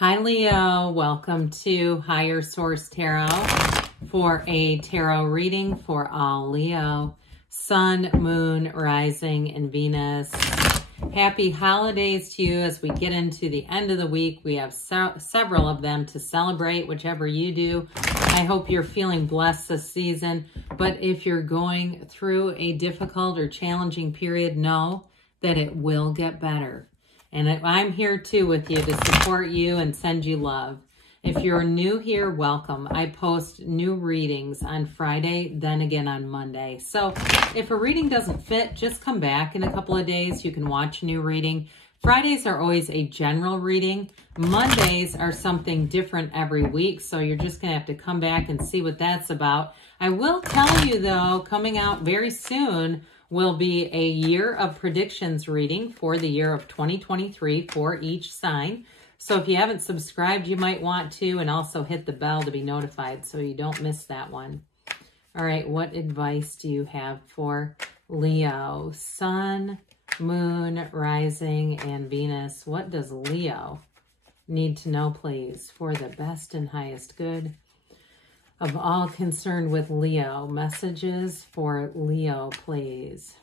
Hi Leo, welcome to Higher Source Tarot for a tarot reading for all Leo, Sun, Moon, Rising, and Venus. Happy holidays to you as we get into the end of the week. We have several of them to celebrate, whichever you do. I hope you're feeling blessed this season, but if you're going through a difficult or challenging period, know that it will get better. And I'm here too with you to support you and send you love. If you're new here, welcome. I post new readings on Friday, then again on Monday. So if a reading doesn't fit, just come back in a couple of days. You can watch a new reading. Fridays are always a general reading. Mondays are something different every week. So you're just going to have to come back and see what that's about. I will tell you though, coming out very soon will be a year of predictions reading for the year of 2023 for each sign. So if you haven't subscribed, you might want to, and also hit the bell to be notified so you don't miss that one. All right, what advice do you have for Leo? Sun, Moon, Rising, and Venus. What does Leo need to know, please, for the best and highest good of all concerned with Leo? Messages for Leo, please.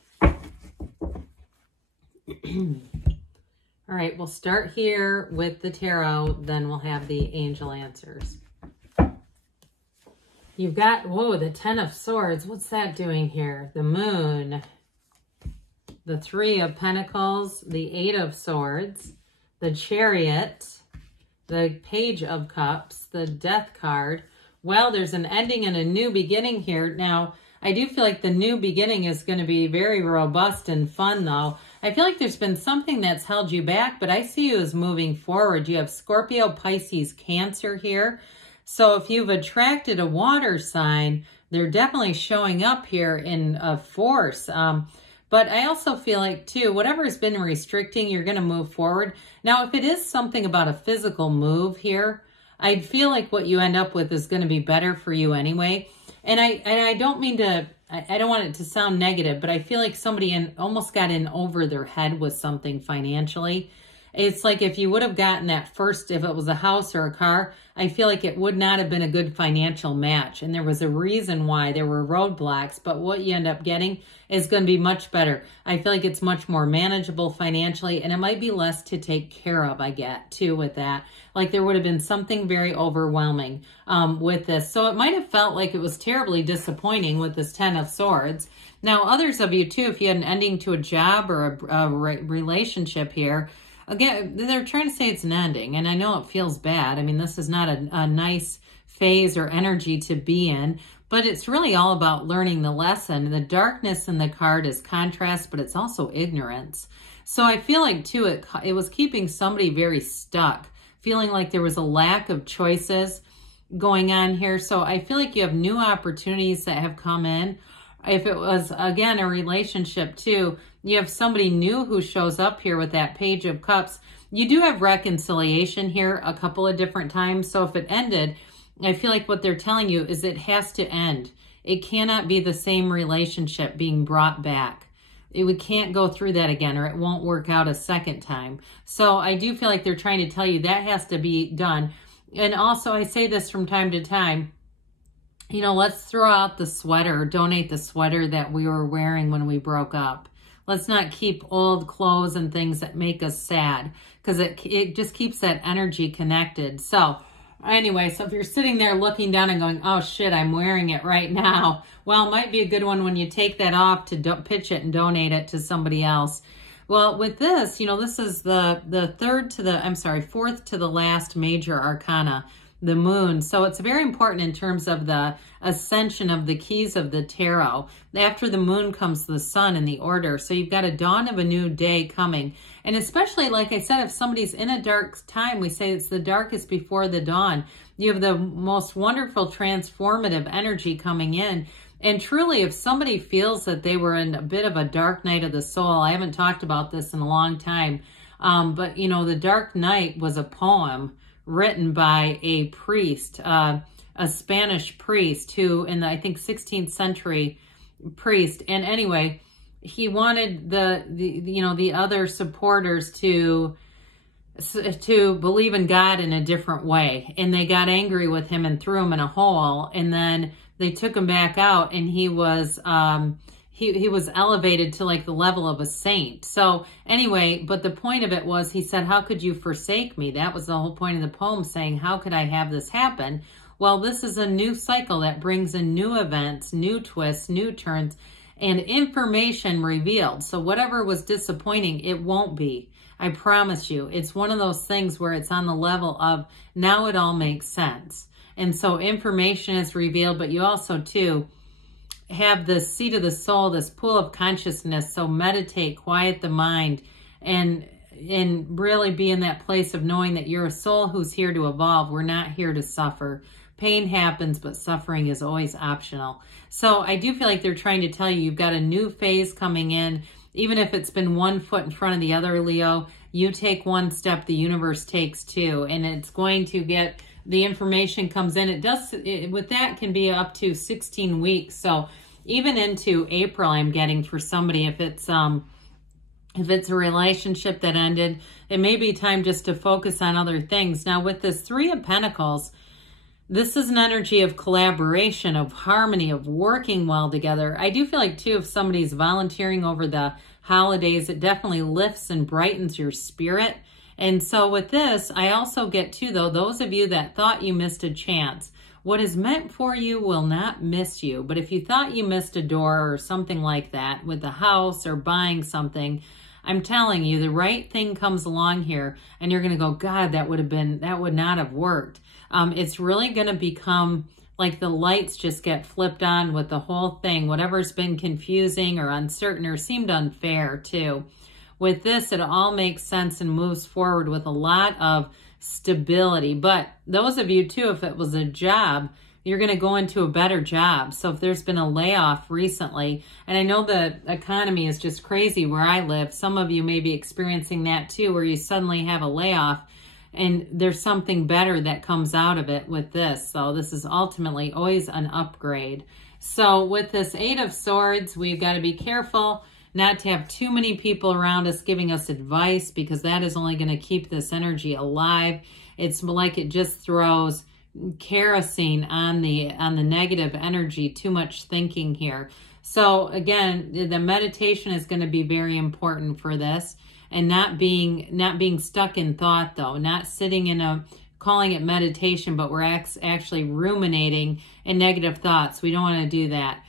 All right, we'll start here with the tarot, then we'll have the angel answers. You've got, whoa, the Ten of Swords. What's that doing here? The Moon, the Three of Pentacles, the Eight of Swords, the Chariot, the Page of Cups, the Death card. Well, there's an ending and a new beginning here. Now, I do feel like the new beginning is going to be very robust and fun, though. I feel like there's been something that's held you back, but I see you as moving forward. You have Scorpio, Pisces, Cancer here. So if you've attracted a water sign, they're definitely showing up here in force. But I also feel like, too, whatever has been restricting, you're going to move forward. Now, if it is something about a physical move here, I feel like what you end up with is going to be better for you anyway. And I don't mean to, I don't want it to sound negative, but I feel like somebody almost got in over their head with something financially. It's like if you would have gotten that first, if it was a house or a car, I feel like it would not have been a good financial match. And there was a reason why there were roadblocks, but what you end up getting is going to be much better. I feel like it's much more manageable financially, and it might be less to take care of, I get, too, with that. Like there would have been something very overwhelming with this. So it might have felt like it was terribly disappointing with this Ten of Swords. Now, others of you, too, if you had an ending to a job or a relationship here, again, they're trying to say it's an ending, and I know it feels bad. I mean, this is not a nice phase or energy to be in, but it's really all about learning the lesson. The darkness in the card is contrast, but it's also ignorance. So I feel like, too, it was keeping somebody very stuck, feeling like there was a lack of choices going on here. So I feel like you have new opportunities that have come in. If it was, again, a relationship, too, you have somebody new who shows up here with that Page of Cups. You do have reconciliation here a couple of different times. So if it ended, I feel like what they're telling you is it has to end. It cannot be the same relationship being brought back. We can't go through that again, or it won't work out a second time. So I do feel like they're trying to tell you that has to be done. And also, I say this from time to time, you know, let's throw out the sweater, donate the sweater that we were wearing when we broke up. Let's not keep old clothes and things that make us sad, because it just keeps that energy connected. So anyway, so if you're sitting there looking down and going, oh shit, I'm wearing it right now. Well, it might be a good one when you take that off to pitch it and donate it to somebody else. Well, with this, you know, this is the fourth to the last major arcana, the Moon. So it's very important in terms of the ascension of the keys of the tarot. After the Moon comes the Sun in the order. So you've got a dawn of a new day coming. And especially, like I said, if somebody's in a dark time, we say it's the darkest before the dawn. You have the most wonderful transformative energy coming in. And truly, if somebody feels that they were in a bit of a dark night of the soul, I haven't talked about this in a long time, but, you know, The Dark Night was a poem written by a priest, a Spanish priest who, in the, I think, 16th century priest. And anyway, he wanted the other supporters to to believe in God in a different way. And they got angry with him and threw him in a hole. And then they took him back out, and he was elevated to like the level of a saint. So anyway, but the point of it was, he said, how could you forsake me? That was the whole point of the poem, saying, how could I have this happen? Well, this is a new cycle that brings in new events, new twists, new turns, and information revealed. So whatever was disappointing, it won't be. I promise you. It's one of those things where it's on the level of, now it all makes sense. And so information is revealed, but you also too have this seat of the soul, this pool of consciousness. So meditate, quiet the mind, and really be in that place of knowing that you're a soul who's here to evolve. We're not here to suffer. Pain happens, but suffering is always optional. So I do feel like they're trying to tell you, you've got a new phase coming in. Even if it's been 1 foot in front of the other, Leo, you take one step, the universe takes two, and it's going to get, the information comes in. With that can be up to 16 weeks. So even into April, I'm getting for somebody, if it's a relationship that ended, it may be time just to focus on other things. Now with this Three of Pentacles, this is an energy of collaboration, of harmony, of working well together. I do feel like, too, if somebody's volunteering over the holidays, it definitely lifts and brightens your spirit. And so with this, I also get, too, though, those of you that thought you missed a chance, what is meant for you will not miss you. But if you thought you missed a door or something like that with the house or buying something, I'm telling you, the right thing comes along here, and you're going to go, God, that would not have worked. It's really going to become like the lights just get flipped on with the whole thing. Whatever's been confusing or uncertain or seemed unfair too. With this, it all makes sense and moves forward with a lot of stability. But those of you too, if it was a job, you're going to go into a better job. So if there's been a layoff recently, and I know the economy is just crazy where I live, some of you may be experiencing that too, where you suddenly have a layoff and there's something better that comes out of it with this. So this is ultimately always an upgrade. So with this Eight of Swords, we've got to be careful not to have too many people around us giving us advice, because that is only going to keep this energy alive. It's like it just throws kerosene on the negative energy. Too much thinking here. So again, the meditation is going to be very important for this, and not being stuck in thought, though, not sitting in calling it meditation, but we're actually ruminating in negative thoughts. We don't want to do that.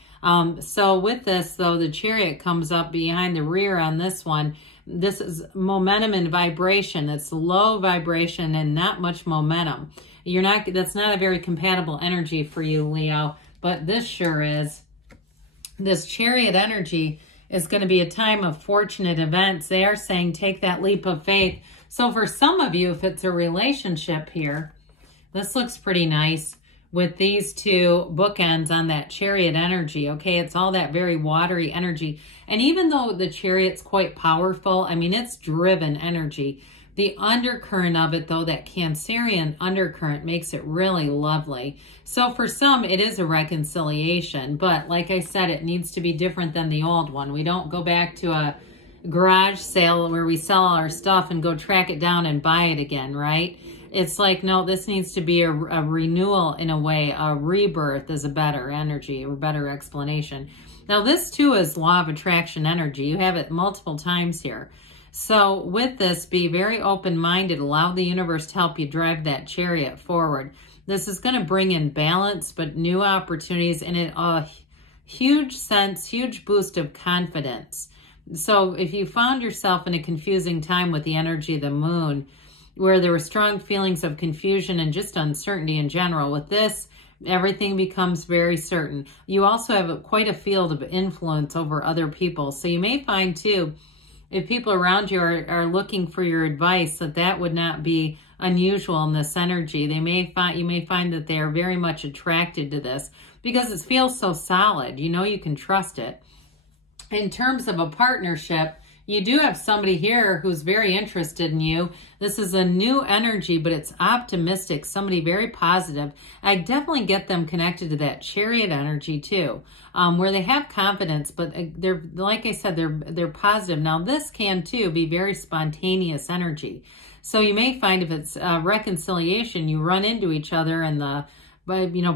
So with this, though, the Chariot comes up behind the rear on this one. This is momentum and vibration. It's low vibration and not much momentum. That's not a very compatible energy for you, Leo, but this sure is. This Chariot energy is going to be a time of fortunate events. They are saying take that leap of faith. So for some of you, if it's a relationship here, this looks pretty nice with these two bookends on that Chariot energy. Okay, it's all that very watery energy. And even though the Chariot's quite powerful, I mean, it's driven energy. The undercurrent of it, though, that Cancerian undercurrent makes it really lovely. So for some, it is a reconciliation. But like I said, it needs to be different than the old one. We don't go back to a garage sale where we sell all our stuff and go track it down and buy it again, right? It's like, no, this needs to be a renewal in a way. A rebirth is a better energy or better explanation. Now, this too is law of attraction energy. You have it multiple times here. So with this, be very open-minded. Allow the universe to help you drive that Chariot forward. This is going to bring in balance, but new opportunities, and a huge boost of confidence. So if you found yourself in a confusing time with the energy of the moon, where there were strong feelings of confusion and just uncertainty in general, with this, everything becomes very certain. You also have quite a field of influence over other people. So you may find too, if people around you are looking for your advice, that would not be unusual in this energy. You may find that they are very much attracted to this because it feels so solid. You know you can trust it. In terms of a partnership, you do have somebody here who's very interested in you. This is a new energy, but it's optimistic, somebody very positive. I definitely get them connected to that Chariot energy too, where they have confidence, but they're, like I said, they're positive. Now this can too be very spontaneous energy. So you may find if it's reconciliation, you run into each other in the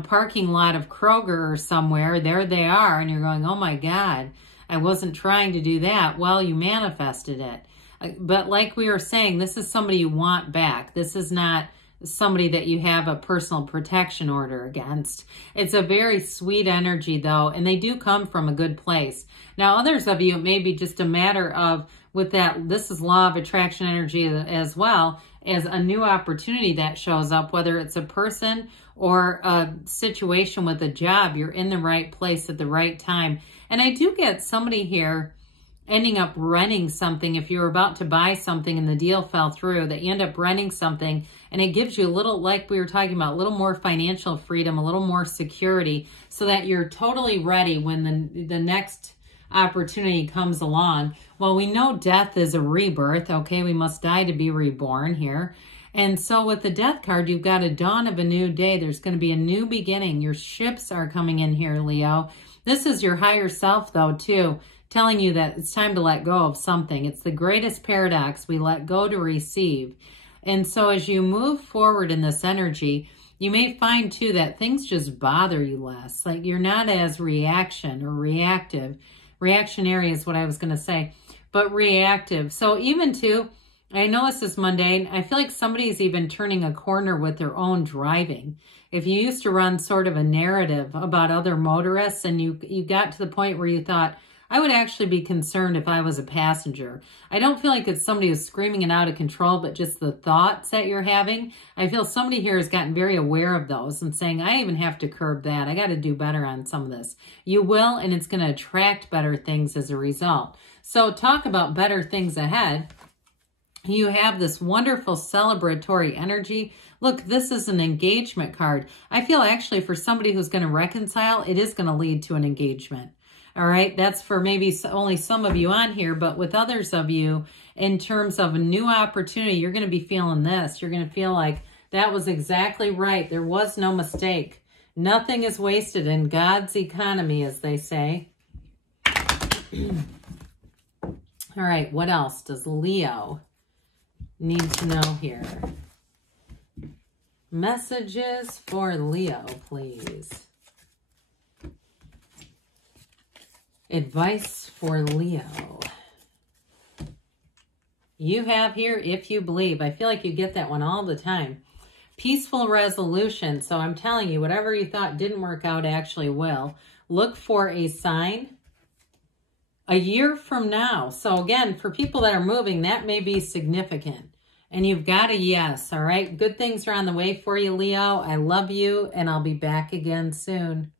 parking lot of Kroger or somewhere. There they are, and you're going, oh my God, I wasn't trying to do that. Well, you manifested it. But like we were saying, this is somebody you want back. This is not somebody that you have a personal protection order against. It's a very sweet energy though, and they do come from a good place. Now, others of you, it may be just a matter of, with that, this is law of attraction energy as well, as a new opportunity that shows up, whether it's a person or a situation with a job, you're in the right place at the right time. And I do get somebody here ending up renting something. If you're about to buy something and the deal fell through, that you end up renting something, and it gives you a little, like we were talking about, a little more financial freedom, a little more security, so that you're totally ready when the next opportunity comes along. Well, we know death is a rebirth, okay? We must die to be reborn here. And so with the death card, you've got a dawn of a new day. There's going to be a new beginning. Your ships are coming in here, Leo. This is your higher self, though, too, telling you that it's time to let go of something. It's the greatest paradox. We let go to receive. And so as you move forward in this energy, you may find, too, that things just bother you less. Like you're not as reaction or reactive. Reactionary is what I was going to say, but reactive. So even, too, I know this is mundane. I feel like somebody's even turning a corner with their own driving. If you used to run sort of a narrative about other motorists and you got to the point where you thought, I would actually be concerned if I was a passenger. I don't feel like it's somebody who's screaming and out of control, but just the thoughts that you're having. I feel somebody here has gotten very aware of those and saying, I even have to curb that. I got to do better on some of this. You will, and it's going to attract better things as a result. So talk about better things ahead. You have this wonderful celebratory energy. Look, this is an engagement card. I feel actually for somebody who's going to reconcile, it is going to lead to an engagement. All right, that's for maybe only some of you on here, but with others of you, in terms of a new opportunity, you're going to be feeling this. You're going to feel like that was exactly right. There was no mistake. Nothing is wasted in God's economy, as they say. All right, what else does Leo need to know here? Messages for Leo, please. Advice for Leo. You have here, if you believe. I feel like you get that one all the time. Peaceful resolution. So I'm telling you, whatever you thought didn't work out actually will. Look for a sign a year from now. So again, for people that are moving, that may be significant. And you've got a yes, all right? Good things are on the way for you, Leo. I love you, and I'll be back again soon.